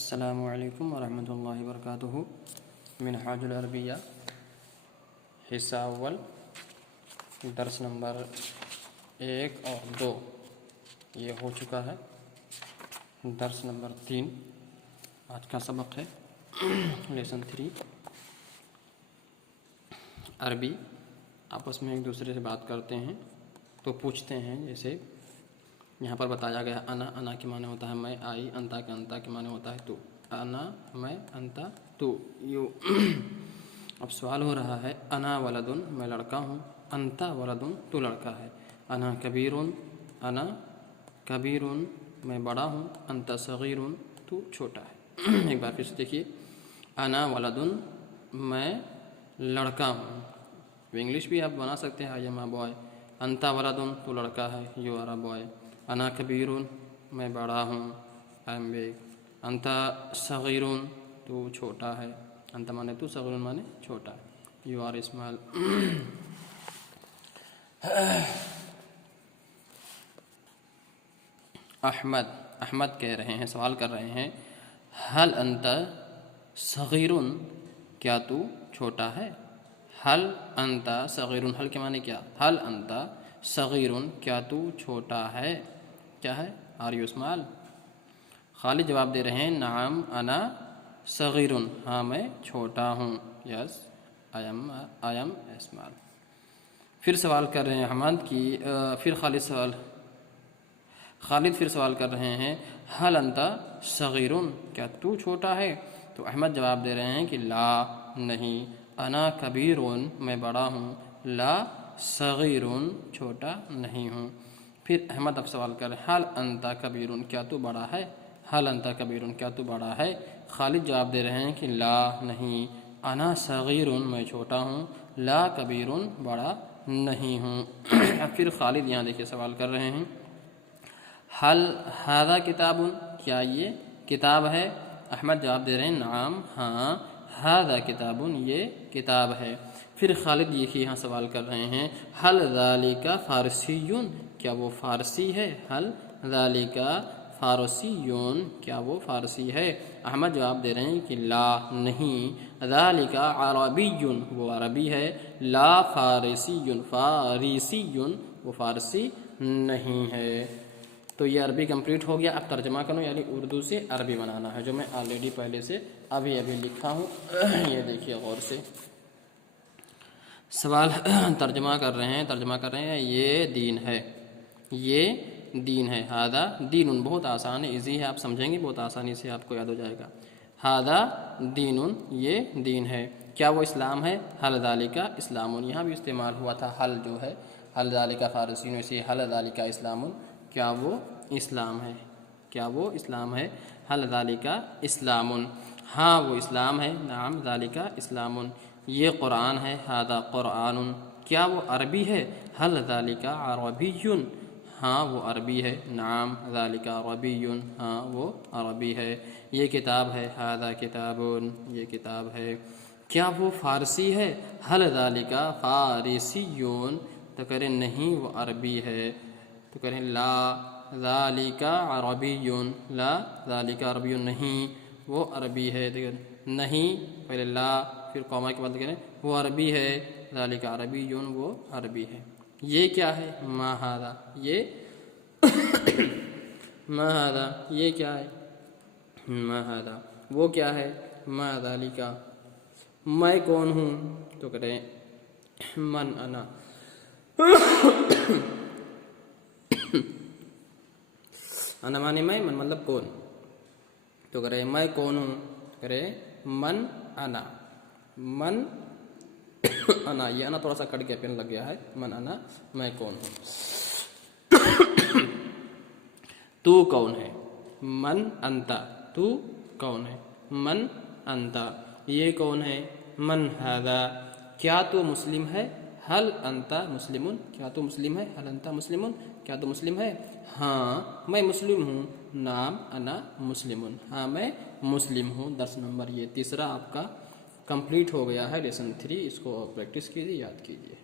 अस्सलामु अलैकुम वरहमतुल्लाहि वबरकातुहू। मिनहाजुल अरबिया हिस्सा अव्वल दर्स नंबर 1 और 2 ये हो चुका है। दर्स नंबर 3 आज का सबक है। लेसन 3 अरबी। आपस में एक दूसरे से बात करते हैं तो पूछते हैं, जैसे यहाँ पर बताया गया अना। अना के माने होता है मैं, आई। अंता के माने होता है तू। अना मैं, अंता तू, यू। अब सवाल हो रहा है अना वलदुन, मैं लड़का हूँ। अंता वलदुन, तू लड़का है। अना कबीरुन, अना कबीरुन, मैं बड़ा हूँ। अंता सगीरुन, तू छोटा है। एक बार फिर से देखिए, अना वलदुन, मैं लड़का हूँ। इंग्लिश भी आप बना सकते हैं, आई एम अ बॉय। अंता वलदुन, तू लड़का है, यू आर अ बॉय। अना कबीरुन, मैं बड़ा हूँ, आई एम बिग। अंता सगीरुन, तू छोटा है। अंता माने तू, सगीरुन माने छोटा, you are small. Ahmad, Ahmad कह रहे हैं, सवाल कर रहे हैं, हल अंता सगीरुन, क्या तू छोटा है। हल अंता सगीरुन, हल के माने क्या। हल अंता सगीरुन, क्या तू छोटा है। क्या है, आर यू स्मॉल। खालिद जवाब दे रहे हैं, नाम अना सगीरुन, हाँ मैं छोटा हूँ। Yes I am small. फिर सवाल कर रहे हैं अहमद की, फिर खालिद फिर सवाल कर रहे हैं, हल अंता सगीरुन, क्या तू छोटा है। तो अहमद जवाब दे रहे हैं कि ला, नहीं। अना कबीरुन, मैं बड़ा हूँ। ला सगीरुन, छोटा नहीं हूँ। फिर अहमद अब सवाल कर, हल अंता कबीरुन, क्या तू बड़ा है। हल अंता कबीरुन, क्या तू बड़ा है। खालिद जवाब दे रहे हैं कि ला, नहीं। अना सगीरुन, मैं छोटा हूँ। ला कबीरुन, बड़ा नहीं हूँ। फिर खालिद यहाँ देखिए सवाल कर रहे हैं, हल हादा किताबुन, क्या ये किताब है। अहमद जवाब दे रहे हैं, नाम, हाँ। हादा किताबुन, ये किताब है। फिर खालिद देखिए यहाँ सवाल कर रहे हैं, हल ज़ालिका फ़ारसीयुन, क्या वो फ़ारसी है। हल ज़ालिका फ़ारसीयुन, क्या वो फ़ारसी है। अहमद जवाब दे रहे हैं कि ला, नहीं। ज़ालिका अरबियुन, वो अरबी है। ला फ़ारसीयुन, फ़ारसीयुन, वो फ़ारसी नहीं है। तो ये अरबी कंप्लीट हो गया। अब तर्जमा करो, यानी उर्दू से अरबी बनाना है, जो मैं ऑलरेडी पहले से अभी लिखा हूँ। ये देखिए गौर से सवाल तर्जमा कर रहे हैं, ये दीन है, ये दीन है। हादा दीनुन, बहुत आसान है, इजी है, आप समझेंगे बहुत आसानी से आपको याद हो जाएगा। हादा दीनुन, ये दीन है। क्या वो इस्लाम है। हल ज़ालिका इस्लामुन, यहाँ भी इस्तेमाल हुआ था हल, जो है हल ज़ालिका फ़ारसीयुन, से हल ज़ालिका इस्लामुन, क्या वो इस्लाम है। क्या वो इस्लाम है। हल ज़ालिका इस्लामुन, हाँ वो इस्लाम है। नाम ज़ालिका इस्लामुन, ये कुरान है। हादा कुरानुन, क्या वो अरबी है। हल ज़ालिका अरबियुन, हाँ वो अरबी है। नाम ज़ालिका अरबियुन, हाँ वो अरबी है। ये किताब है। हादा किताबुन, ये किताब है। क्या वो फ़ारसी है। हल ज़ालिका फ़ारसियुन, तो करें नहीं वो अरबी है। तो करें ला ज़ालिका अरबियुन, ला ज़ालिका अरबियुन, नहीं वो अरबी है। देखिए नहीं, पहले ला, फिर कॉमा के बाद करें वो अरबी है। ज़ालिका अरबियुन, वो अरबी है। ये क्या है, मा हादा, ये मा हादा, ये क्या है। मा हादा, वो क्या है। मा ज़ालिका, मैं कौन हूँ। तो करें मन अना। अना माने मैं, मन मतलब कौन। तो करे मैं कौन हूँ, करे मन अना, मन अना। ये अना थोड़ा सा कट गया, पेन लग गया है। मन अना, मैं कौन हूँ। तू कौन है। मन अंता, तू कौन है। मन अंता, ये कौन है। मन हादा, क्या तू मुस्लिम है। हल अंता मुस्लिमुन, क्या तू मुस्लिम है। हल अंता मुस्लिमुन, क्या तू मुस्लिम है। हाँ मैं मुस्लिम हूँ। नाम अना मुस्लिमुन, हाँ मैं मुस्लिम हूँ। दर्स नंबर ये तीसरा आपका कंप्लीट हो गया है। लेसन 3 इसको प्रैक्टिस कीजिए, याद कीजिए।